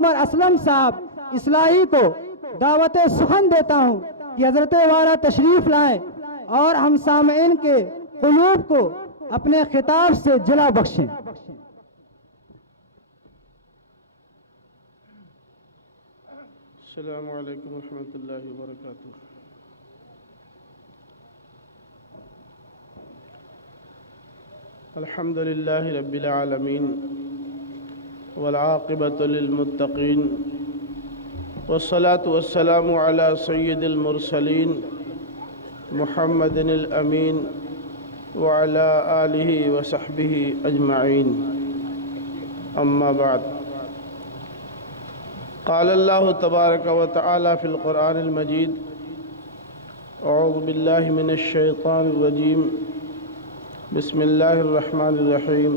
عمر اسلم صاحب اصلاحی کو دعوت سخن دیتا ہوں کہ حضرت والا تشریف لائیں اور ہم سامعین کے قلوب کو اپنے خطاب سے جلا بخشیں۔ السلام علیکم ورحمۃ اللہ وبرکاتہ۔ الحمد للہ رب العالمین والعاقبۃ للمتقین والصلاة والسلام علی سید المرسلین محمد الامین وعلی آلہ وصحبہ اجمعین، اما بعد۔ قال اللہ تبارک و تعالی فی القرآن المجید: اعوذ باللہ من الشیطان الرجیم، بسم اللہ الرحمن الرحیم،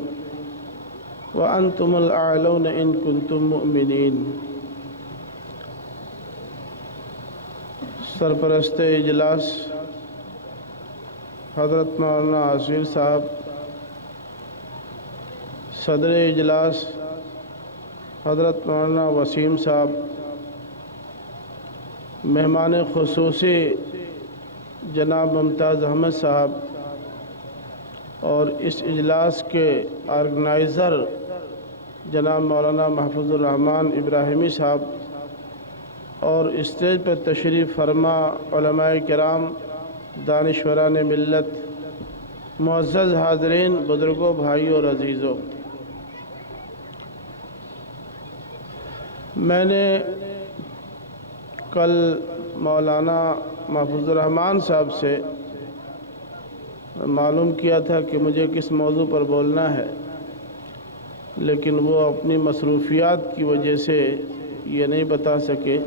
وَأَنْتُمُ الْأَعْلَوْنَ إِن كُنتُم مُؤْمِنِينَ۔ سرپرست اجلاس حضرت مولانا عصیر صاحب، صدر اجلاس حضرت مولانا وسیم صاحب، مہمان خصوصی جناب ممتاز احمد صاحب اور اس اجلاس کے آرگنائزر جناب مولانا محفوظ الرحمن ابراہیمی صاحب اور اسٹیج پر تشریف فرما علماء کرام، دانشوران ملت، معزز حاضرین، بزرگوں، بھائیوں اور عزیزوں، میں نے کل مولانا محفوظ الرحمن صاحب سے معلوم کیا تھا کہ مجھے کس موضوع پر بولنا ہے، لیکن وہ اپنی مصروفیات کی وجہ سے یہ نہیں بتا سکے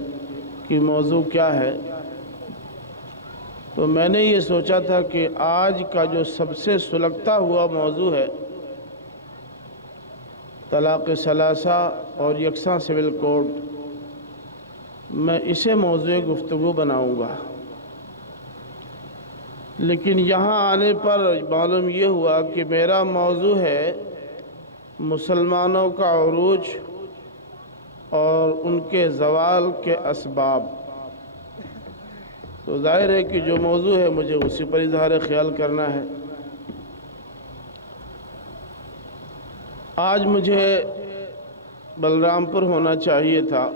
کہ موضوع کیا ہے۔ تو میں نے یہ سوچا تھا کہ آج کا جو سب سے سلگتا ہوا موضوع ہے، طلاق ثلاثہ اور یکساں سول کوڈ، میں اسے موضوع گفتگو بناؤں گا۔ لیکن یہاں آنے پر معلوم یہ ہوا کہ میرا موضوع ہے مسلمانوں کا عروج اور ان کے زوال کے اسباب۔ تو ظاہر ہے کہ جو موضوع ہے مجھے اسی پر اظہار خیال کرنا ہے۔ آج مجھے بلرام پور ہونا چاہیے تھا،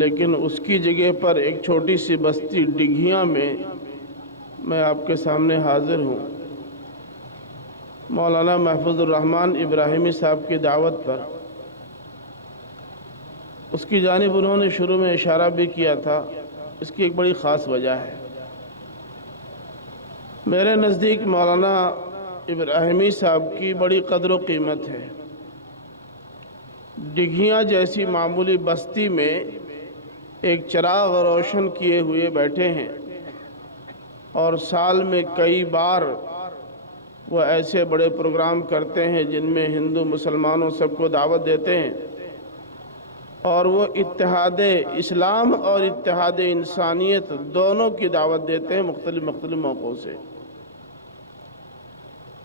لیکن اس کی جگہ پر ایک چھوٹی سی بستی ڈگھیاں میں آپ کے سامنے حاضر ہوں۔ مولانا محفوظ الرحمن ابراہیمی صاحب کی دعوت پر، اس کی جانب انہوں نے شروع میں اشارہ بھی کیا تھا، اس کی ایک بڑی خاص وجہ ہے۔ میرے نزدیک مولانا ابراہیمی صاحب کی بڑی قدر و قیمت ہے۔ ڈگھیاں جیسی معمولی بستی میں ایک چراغ روشن کیے ہوئے بیٹھے ہیں، اور سال میں کئی بار وہ ایسے بڑے پروگرام کرتے ہیں جن میں ہندو مسلمانوں سب کو دعوت دیتے ہیں، اور وہ اتحاد اسلام اور اتحاد انسانیت دونوں کی دعوت دیتے ہیں مختلف موقعوں سے۔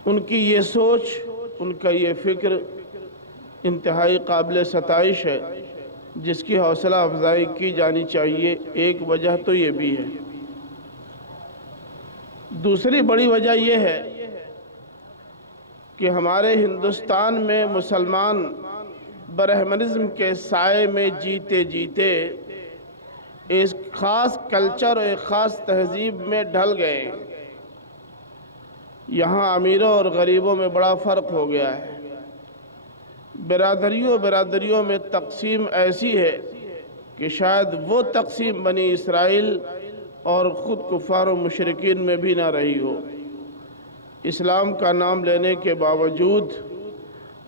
ان کی یہ سوچ، ان کا یہ فکر انتہائی قابل ستائش ہے، جس کی حوصلہ افزائی کی جانی چاہیے۔ ایک وجہ تو یہ بھی ہے۔ دوسری بڑی وجہ یہ ہے کہ ہمارے ہندوستان میں مسلمان برہمنزم کے سائے میں جیتے جیتے ایک خاص کلچر اور ایک خاص تہذیب میں ڈھل گئے۔ یہاں امیروں اور غریبوں میں بڑا فرق ہو گیا ہے۔ برادریوں میں تقسیم ایسی ہے کہ شاید وہ تقسیم بنی اسرائیل اور خود کفار و مشرکین میں بھی نہ رہی ہو۔ اسلام کا نام لینے کے باوجود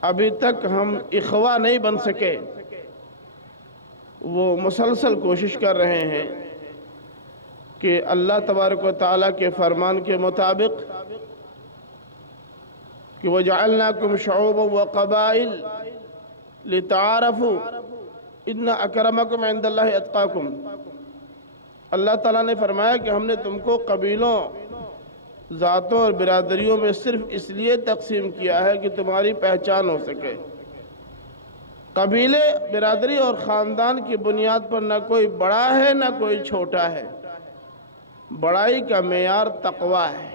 ابھی تک ہم اخوہ نہیں بن سکے۔ وہ مسلسل کوشش کر رہے ہیں کہ اللہ تبارک و تعالیٰ کے فرمان کے مطابق کہ وَجَعَلْنَاكُمْ شُعُوبًا وَقَبَائِلَ لِتَعَارَفُوا إِنَّ أَكْرَمَكُمْ عِندَ اللَّهِ أَتْقَاكُمْ۔ اللہ تعالیٰ نے فرمایا کہ ہم نے تم کو قبیلوں، ذاتوں اور برادریوں میں صرف اس لیے تقسیم کیا ہے کہ تمہاری پہچان ہو سکے۔ قبیلے، برادری اور خاندان کی بنیاد پر نہ کوئی بڑا ہے نہ کوئی چھوٹا ہے۔ بڑائی کا معیار تقویٰ ہے۔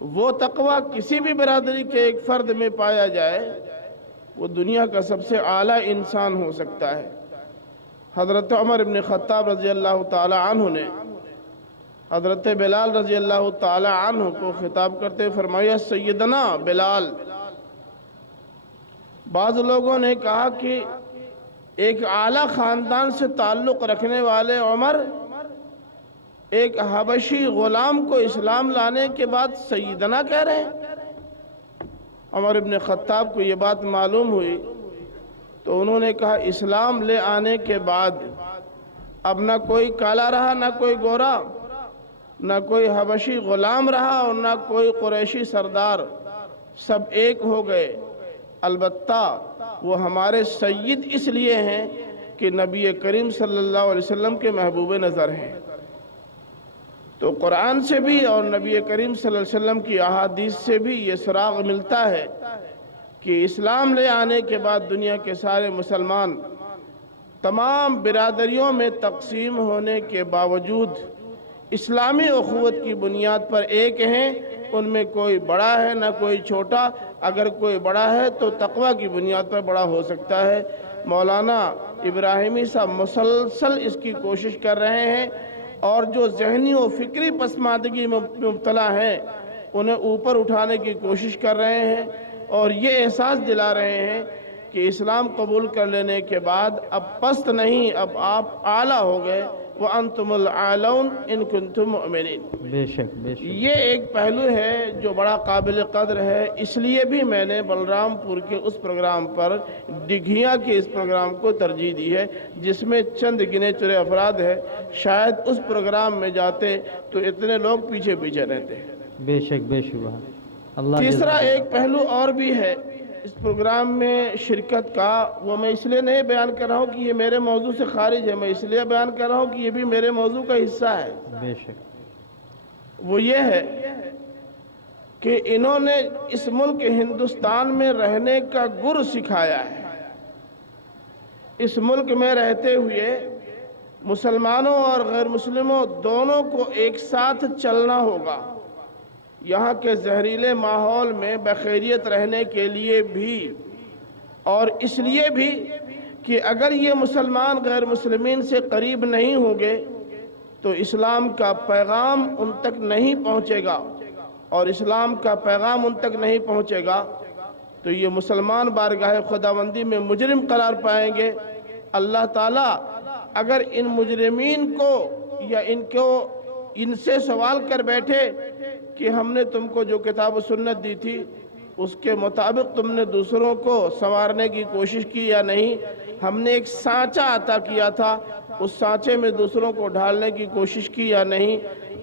وہ تقویٰ کسی بھی برادری کے ایک فرد میں پایا جائے وہ دنیا کا سب سے اعلیٰ انسان ہو سکتا ہے۔ حضرت عمر بن خطاب رضی اللہ تعالی عنہ نے حضرت بلال رضی اللہ تعالی عنہ کو خطاب کرتے فرمایا، سیدنا بلال۔ بعض لوگوں نے کہا کہ ایک اعلیٰ خاندان سے تعلق رکھنے والے عمر ایک حبشی غلام کو اسلام لانے کے بعد سیدنا کہہ رہے ہیں۔ عمر ابن خطاب کو یہ بات معلوم ہوئی تو انہوں نے کہا، اسلام لے آنے کے بعد اب نہ کوئی کالا رہا نہ کوئی گورا، نہ کوئی حبشی غلام رہا اور نہ کوئی قریشی سردار، سب ایک ہو گئے۔ البتہ وہ ہمارے سید اس لیے ہیں کہ نبی کریم صلی اللہ علیہ وسلم کے محبوب نظر ہیں۔ تو قرآن سے بھی اور نبی کریم صلی اللہ علیہ وسلم کی احادیث سے بھی یہ سراغ ملتا ہے کہ اسلام لے آنے کے بعد دنیا کے سارے مسلمان تمام برادریوں میں تقسیم ہونے کے باوجود اسلامی اخوت کی بنیاد پر ایک ہیں۔ ان میں کوئی بڑا ہے نہ کوئی چھوٹا، اگر کوئی بڑا ہے تو تقویٰ کی بنیاد پر بڑا ہو سکتا ہے۔ مولانا ابراہیمی صاحب مسلسل اس کی کوشش کر رہے ہیں اور جو ذہنی و فکری پسماندگی میں مبتلا ہیں انہیں اوپر اٹھانے کی کوشش کر رہے ہیں اور یہ احساس دلا رہے ہیں کہ اسلام قبول کر لینے کے بعد اب پست نہیں، اب آپ اعلیٰ ہو گئے۔ وَأَنْتُمُ الْأَعْلَوْنَ إِن كُنتُم مُؤْمِنِينَ۔ بے شک بے شک یہ ایک پہلو ہے جو بڑا قابل قدر ہے۔ اس لیے بھی میں نے بلرام پور کے اس پروگرام پر ڈگھیاں کے اس پروگرام کو ترجیح دی ہے جس میں چند گنے چنے افراد ہیں۔ شاید اس پروگرام میں جاتے تو اتنے لوگ پیچھے پیچھے رہتے۔ بے شک بے شبہ اللہ تیسرا ایک پہلو اور بھی ہے اس پروگرام میں شرکت کا، وہ میں اس لیے نہیں بیان کر رہا ہوں کہ یہ میرے موضوع سے خارج ہے، میں اس لیے بیان کر رہا ہوں کہ یہ بھی میرے موضوع کا حصہ ہے۔ بے شک وہ یہ ہے کہ انہوں نے اس ملک ہندوستان میں رہنے کا گر سکھایا ہے۔ اس ملک میں رہتے ہوئے مسلمانوں اور غیر مسلموں دونوں کو ایک ساتھ چلنا ہوگا۔ یہاں کے زہریلے ماحول میں بخیریت رہنے کے لیے بھی اور اس لیے بھی کہ اگر یہ مسلمان غیر مسلمین سے قریب نہیں ہوں گے تو اسلام کا پیغام ان تک نہیں پہنچے گا، اور اسلام کا پیغام ان تک نہیں پہنچے گا تو یہ مسلمان بارگاہ خداوندی میں مجرم قرار پائیں گے۔ اللہ تعالیٰ اگر ان مجرمین کو یا ان سے سوال کر بیٹھے کہ ہم نے تم کو جو کتاب و سنت دی تھی اس کے مطابق تم نے دوسروں کو سنوارنے کی کوشش کی یا نہیں، ہم نے ایک سانچہ عطا کیا تھا اس سانچے میں دوسروں کو ڈھالنے کی کوشش کی یا نہیں،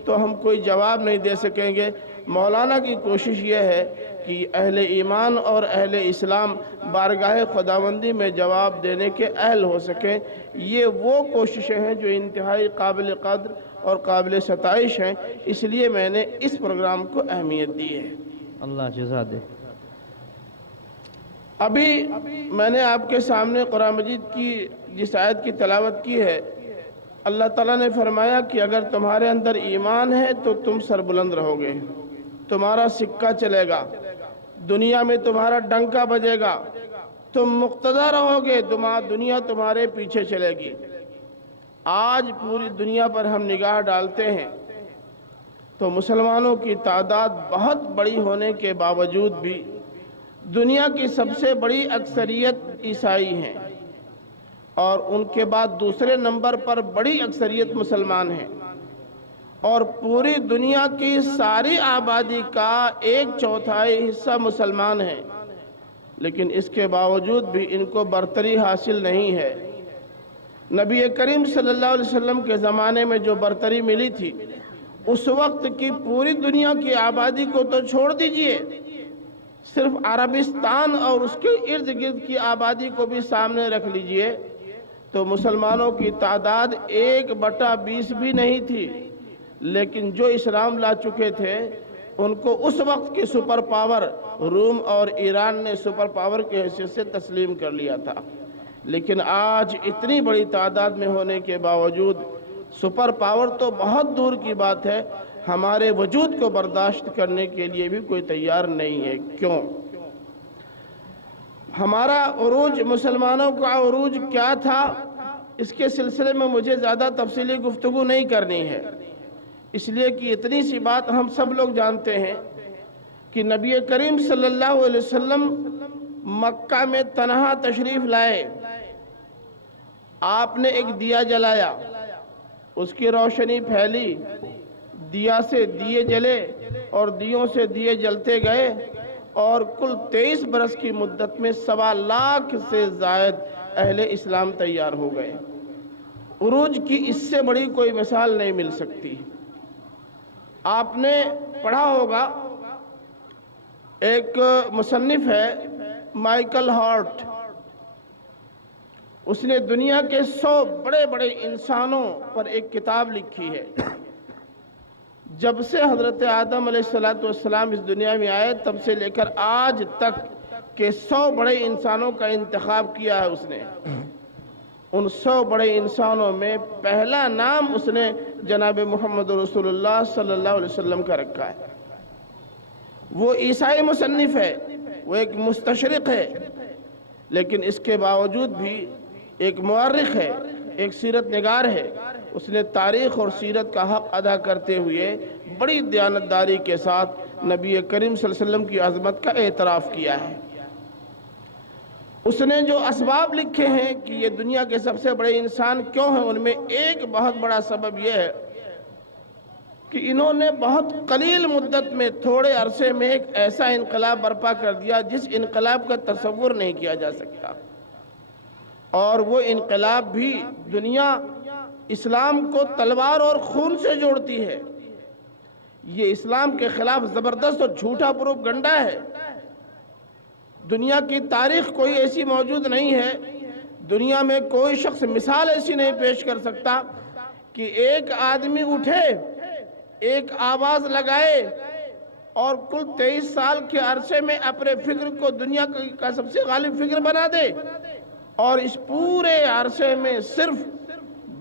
تو ہم کوئی جواب نہیں دے سکیں گے۔ مولانا کی کوشش یہ ہے کہ اہل ایمان اور اہل اسلام بارگاہ خداوندی میں جواب دینے کے اہل ہو سکیں۔ یہ وہ کوششیں ہیں جو انتہائی قابل قدر اور قابل ستائش ہیں، اس لیے میں نے اس پروگرام کو اہمیت دی ہے۔ اللہ جزا دے۔ ابھی میں نے آپ کے سامنے قرآن مجید کی جس آیت کی تلاوت کی ہے، اللہ تعالیٰ نے فرمایا کہ اگر تمہارے اندر ایمان ہے تو تم سربلند رہو گے، تمہارا سکہ چلے گا، دنیا میں تمہارا ڈنکا بجے گا، تم مقتدر رہو گے، دنیا تمہارے پیچھے چلے گی۔ آج پوری دنیا پر ہم نگاہ ڈالتے ہیں تو مسلمانوں کی تعداد بہت بڑی ہونے کے باوجود بھی دنیا کی سب سے بڑی اکثریت عیسائی ہیں اور ان کے بعد دوسرے نمبر پر بڑی اکثریت مسلمان ہیں، اور پوری دنیا کی ساری آبادی کا 1/4 حصہ مسلمان ہیں، لیکن اس کے باوجود بھی ان کو برتری حاصل نہیں ہے۔ نبی کریم صلی اللہ علیہ وسلم کے زمانے میں جو برتری ملی تھی اس وقت کی پوری دنیا کی آبادی کو تو چھوڑ دیجئے، صرف عربستان اور اس کے ارد گرد کی آبادی کو بھی سامنے رکھ لیجئے تو مسلمانوں کی تعداد 1/20 بھی نہیں تھی، لیکن جو اسلام لا چکے تھے ان کو اس وقت کی سپر پاور روم اور ایران نے سپر پاور کے حیثیت سے تسلیم کر لیا تھا، لیکن آج اتنی بڑی تعداد میں ہونے کے باوجود سپر پاور تو بہت دور کی بات ہے، ہمارے وجود کو برداشت کرنے کے لیے بھی کوئی تیار نہیں ہے۔ کیوں؟ ہمارا عروج، مسلمانوں کا عروج کیا تھا، اس کے سلسلے میں مجھے زیادہ تفصیلی گفتگو نہیں کرنی ہے، اس لیے کہ اتنی سی بات ہم سب لوگ جانتے ہیں کہ نبی کریم صلی اللہ علیہ وسلم مکہ میں تنہا تشریف لائے، آپ نے ایک دیا جلایا، اس کی روشنی پھیلی، دیا سے دیے جلے اور دیوں سے دیے جلتے گئے، اور کل 23 برس کی مدت میں 1.25 لاکھ سے زائد اہل اسلام تیار ہو گئے۔ عروج کی اس سے بڑی کوئی مثال نہیں مل سکتی۔ آپ نے پڑھا ہوگا، ایک مصنف ہے مائیکل ہارٹ، اس نے دنیا کے 100 بڑے بڑے انسانوں پر ایک کتاب لکھی ہے۔ جب سے حضرت آدم علیہ السلام اس دنیا میں آئے تب سے لے کر آج تک کے 100 بڑے انسانوں کا انتخاب کیا ہے اس نے۔ ان 100 بڑے انسانوں میں پہلا نام اس نے جناب محمد رسول اللہ صلی اللہ علیہ وسلم کا رکھا ہے۔ وہ عیسائی مصنف ہے، وہ ایک مستشرق ہے، لیکن اس کے باوجود بھی ایک مورخ ہے، ایک سیرت نگار ہے۔ اس نے تاریخ اور سیرت کا حق ادا کرتے ہوئے بڑی دیانتداری کے ساتھ نبی کریم صلی اللہ علیہ وسلم کی عظمت کا اعتراف کیا ہے۔ اس نے جو اسباب لکھے ہیں کہ یہ دنیا کے سب سے بڑے انسان کیوں ہیں، ان میں ایک بہت بڑا سبب یہ ہے کہ انہوں نے بہت قلیل مدت میں، تھوڑے عرصے میں ایک ایسا انقلاب برپا کر دیا جس انقلاب کا تصور نہیں کیا جا سکتا، اور وہ انقلاب بھی دنیا اسلام کو تلوار اور خون سے جوڑتی ہے۔ یہ اسلام کے خلاف زبردست اور جھوٹا پروپیگنڈا ہے۔ دنیا کی تاریخ کوئی ایسی موجود نہیں ہے، دنیا میں کوئی شخص مثال ایسی نہیں پیش کر سکتا کہ ایک آدمی اٹھے، ایک آواز لگائے اور کل 23 سال کے عرصے میں اپنے فکر کو دنیا کا سب سے غالب فکر بنا دے، اور اس پورے عرصے میں صرف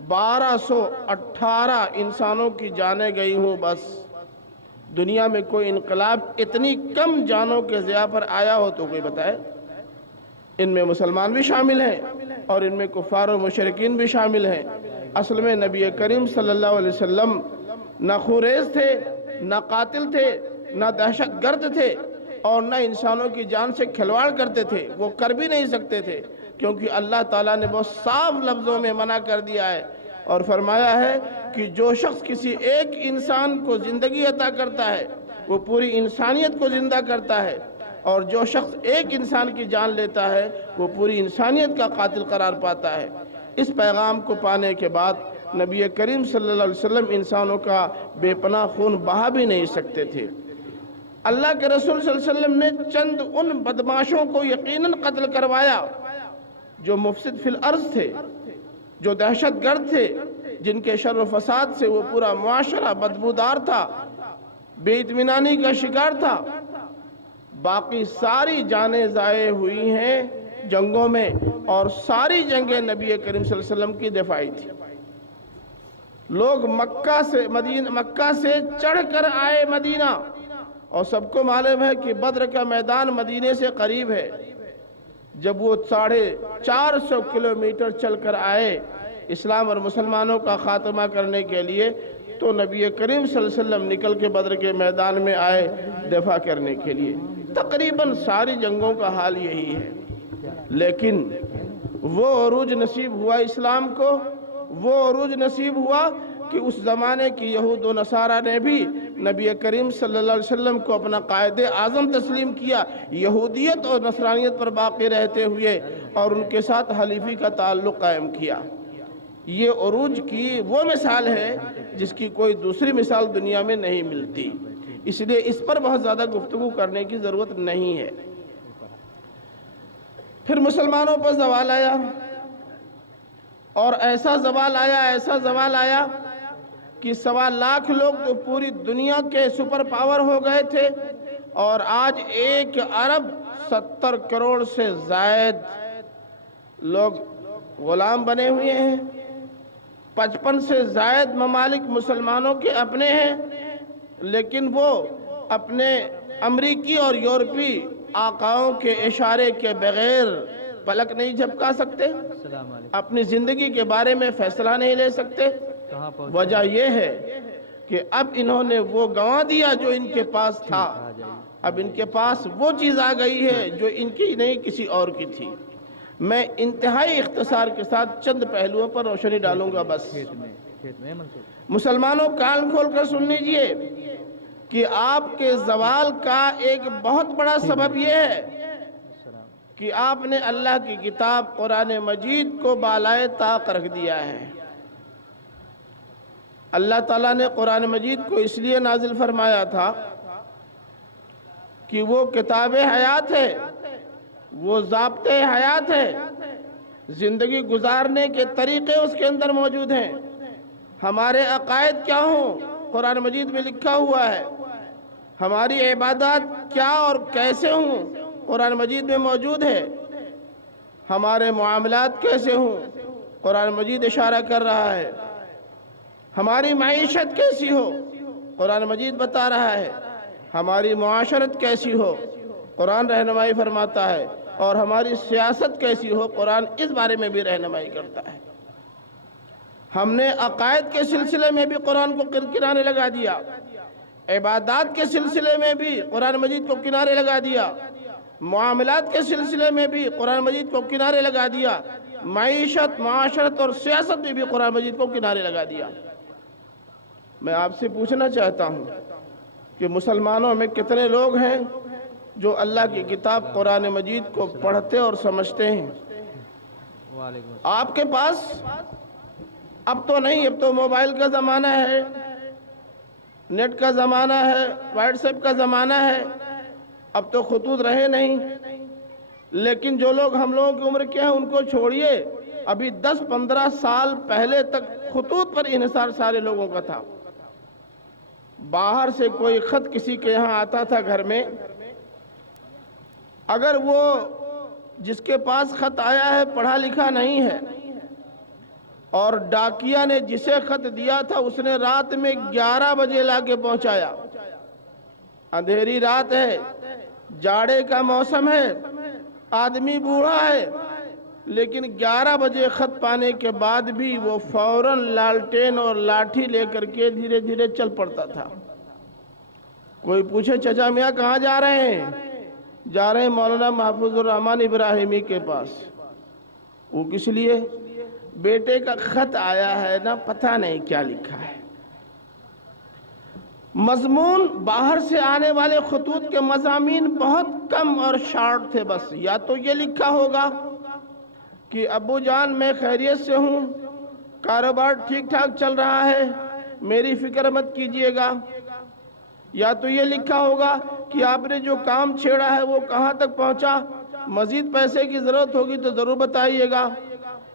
1218 انسانوں کی جانیں گئی ہوں۔ بس دنیا میں کوئی انقلاب اتنی کم جانوں کے ضیاع پر آیا ہو تو کوئی بتائے؟ ان میں مسلمان بھی شامل ہیں اور ان میں کفار و مشرکین بھی شامل ہیں۔ اصل میں نبی کریم صلی اللہ علیہ وسلم نہ خوریز تھے، نہ قاتل تھے، نہ دہشت گرد تھے، اور نہ انسانوں کی جان سے کھلواڑ کرتے تھے۔ وہ کر بھی نہیں سکتے تھے، کیونکہ اللہ تعالیٰ نے بہت صاف لفظوں میں منع کر دیا ہے اور فرمایا ہے کہ جو شخص کسی ایک انسان کو زندگی عطا کرتا ہے وہ پوری انسانیت کو زندہ کرتا ہے، اور جو شخص ایک انسان کی جان لیتا ہے وہ پوری انسانیت کا قاتل قرار پاتا ہے۔ اس پیغام کو پانے کے بعد نبی کریم صلی اللہ علیہ وسلم انسانوں کا بے پناہ خون بہا بھی نہیں سکتے تھے۔ اللہ کے رسول صلی اللہ علیہ وسلم نے چند ان بدماشوں کو یقیناً قتل کروایا جو مفسد فی الارض تھے، جو دہشت گرد تھے، جن کے شر و فساد سے وہ پورا معاشرہ بدبودار تھا، بے اطمینانی کا شکار تھا۔ باقی ساری جانیں ضائع ہوئی ہیں جنگوں میں، اور ساری جنگیں نبی کریم صلی اللہ علیہ وسلم کی دفاعی تھی۔ لوگ مکہ سے چڑھ کر آئے مدینہ، اور سب کو معلوم ہے کہ بدر کا میدان مدینے سے قریب ہے۔ جب وہ 450 کلومیٹر چل کر آئے اسلام اور مسلمانوں کا خاتمہ کرنے کے لیے، تو نبی کریم صلی اللہ علیہ وسلم نکل کے بدر کے میدان میں آئے دفاع کرنے کے لیے۔ تقریباً ساری جنگوں کا حال یہی ہے، لیکن وہ عروج نصیب ہوا اسلام کو، وہ عروج نصیب ہوا کہ اس زمانے کی یہود و نصارہ نے بھی نبی کریم صلی اللہ علیہ وسلم کو اپنا قائد اعظم تسلیم کیا، یہودیت اور نصرانیت پر باقی رہتے ہوئے، اور ان کے ساتھ حلیفی کا تعلق قائم کیا۔ یہ عروج کی وہ مثال ہے جس کی کوئی دوسری مثال دنیا میں نہیں ملتی، اس لیے اس پر بہت زیادہ گفتگو کرنے کی ضرورت نہیں ہے۔ پھر مسلمانوں پر زوال آیا، اور ایسا زوال آیا کہ 1.25 لوگ تو پوری دنیا کے سپر پاور ہو گئے تھے، اور آج 1 ارب 70 کروڑ سے زائد لوگ غلام بنے ہوئے ہیں۔ 55 سے زائد ممالک مسلمانوں کے اپنے ہیں، لیکن وہ اپنے امریکی اور یورپی آقاؤں کے اشارے کے بغیر پلک نہیں جھپکا سکتے، السلام علیکم۔ اپنی زندگی کے بارے میں فیصلہ نہیں لے سکتے۔ کہاں پہنچے؟ وجہ یہ ہے کہ اب انہوں نے وہ گنوا دیا جو ان کے پاس تھا، اب ان کے پاس وہ چیز آ گئی ہے جو ان کی نہیں کسی اور کی تھی۔ میں انتہائی اختصار کے ساتھ چند پہلوؤں پر روشنی ڈالوں گا بس۔ کھیت میں منصور۔ مسلمانوں کان کھول کر سن لیجئے کہ آپ کے زوال کا ایک بہت بڑا سبب یہ ہے کہ آپ نے اللہ کی کتاب قرآن مجید کو بالائے طاق رکھ دیا ہے۔ اللہ تعالیٰ نے قرآن مجید کو اس لیے نازل فرمایا تھا کہ وہ کتاب حیات ہے، وہ ضابطے حیات ہے، زندگی گزارنے کے طریقے اس کے اندر موجود ہیں۔ ہمارے عقائد کیا ہوں قرآن مجید میں لکھا ہوا ہے، ہماری عبادات کیا اور کیسے ہوں قرآن مجید میں موجود ہے، ہمارے معاملات کیسے ہوں قرآن مجید اشارہ کر رہا ہے، ہماری معیشت کیسی ہو قرآن مجید بتا رہا ہے، ہماری معاشرت کیسی ہو قرآن رہنمائی فرماتا ہے، اور ہماری سیاست کیسی ہو قرآن اس بارے میں بھی رہنمائی کرتا ہے۔ ہم نے عقائد کے سلسلے میں بھی قرآن کو کنارے لگا دیا، عبادات کے سلسلے میں بھی قرآن مجید کو کنارے لگا دیا، معاملات کے سلسلے میں بھی قرآن مجید کو کنارے لگا دیا، معیشت، معاشرت اور سیاست میں بھی قرآن مجید کو کنارے لگا دیا۔ میں آپ سے پوچھنا چاہتا ہوں کہ مسلمانوں میں کتنے لوگ ہیں جو اللہ کی کتاب قرآن مجید کو پڑھتے اور سمجھتے ہیں؟ وعلیکم السلام۔ آپ کے پاس اب تو نہیں، اب تو موبائل کا زمانہ ہے، نیٹ کا زمانہ ہے، واٹس ایپ کا زمانہ ہے، اب تو خطوط رہے نہیں، لیکن جو لوگ ہم لوگوں کی عمر کے ہیں ان کو چھوڑیے، ابھی 10-15 سال پہلے تک خطوط پر انحصار سارے لوگوں کا تھا۔ باہر سے کوئی خط کسی کے یہاں آتا تھا گھر میں، اگر وہ جس کے پاس خط آیا ہے پڑھا لکھا نہیں ہے اور ڈاکیا نے جسے خط دیا تھا اس نے رات میں 11 بجے لا کے پہنچایا، اندھیری رات ہے، جاڑے کا موسم ہے، آدمی بوڑھا ہے، لیکن 11 بجے خط پانے کے بعد بھی وہ فوراً لالٹین اور لاٹھی لے کر کے دھیرے دھیرے چل پڑتا تھا۔ کوئی پوچھے چچا میاں کہاں جا رہے ہیں؟ جا رہے ہیں مولانا محفوظ الرحمن ابراہیمی کے پاس۔ وہ کس لیے؟ بیٹے کا خط آیا ہے نا، پتہ نہیں کیا لکھا ہے۔ مضمون باہر سے آنے والے خطوط کے مضامین بہت کم اور شارٹ تھے، بس یا تو یہ لکھا ہوگا کہ ابو جان میں خیریت سے ہوں، کاروبار ٹھیک ٹھاک چل رہا ہے، میری فکر مت کیجئے گا، یا تو یہ لکھا ہوگا کہ آپ نے جو کام چھیڑا ہے وہ کہاں تک پہنچا، مزید پیسے کی ضرورت ہوگی تو ضرور بتائیے گا،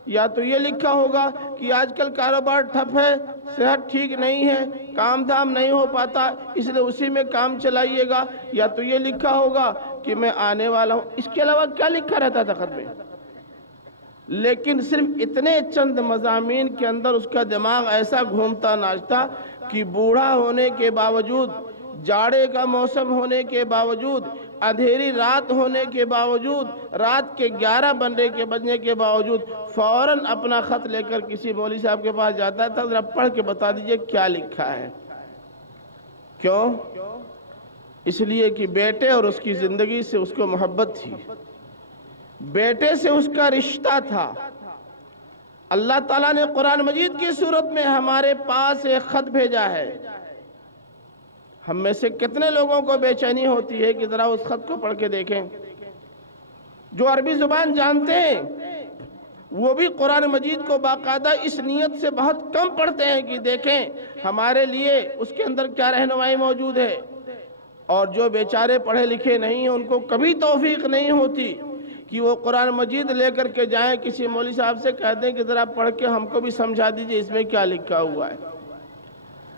یا تو یہ لکھا ہوگا کہ آج کل کاروبار ٹھپ ہے، صحت ٹھیک نہیں ہے، کام دھام نہیں ہو پاتا، اس لیے اسی میں کام چلائیے گا، یا تو یہ لکھا ہوگا کہ میں آنے والا ہوں۔ اس کے علاوہ کیا لکھا رہتا تھا خط میں؟ لیکن صرف اتنے چند مضامین کے اندر اس کا دماغ ایسا گھومتا ناچتا کہ بوڑھا ہونے کے باوجود، جاڑے کا موسم ہونے کے باوجود، اندھیری رات ہونے کے باوجود، رات کے 11 بجنے کے باوجود فوراً اپنا خط لے کر کسی مولوی صاحب کے پاس جاتا تھا، ذرا پڑھ کے بتا دیجئے کیا لکھا ہے۔ کیوں؟ اس لیے کہ بیٹے اور اس کی زندگی سے اس کو محبت تھی، بیٹے سے اس کا رشتہ تھا۔ اللہ تعالیٰ نے قرآن مجید کی صورت میں ہمارے پاس ایک خط بھیجا ہے۔ ہم میں سے کتنے لوگوں کو بے چینی ہوتی ہے کہ ذرا اس خط کو پڑھ کے دیکھیں۔ جو عربی زبان جانتے ہیں وہ بھی قرآن مجید کو باقاعدہ اس نیت سے بہت کم پڑھتے ہیں کہ دیکھیں ہمارے لیے اس کے اندر کیا رہنمائی موجود ہے، اور جو بیچارے پڑھے لکھے نہیں ہیں ان کو کبھی توفیق نہیں ہوتی کہ وہ قرآن مجید لے کر کے جائیں کسی مولوی صاحب سے کہہ دیں کہ ذرا پڑھ کے ہم کو بھی سمجھا دیجئے اس میں کیا لکھا ہوا ہے۔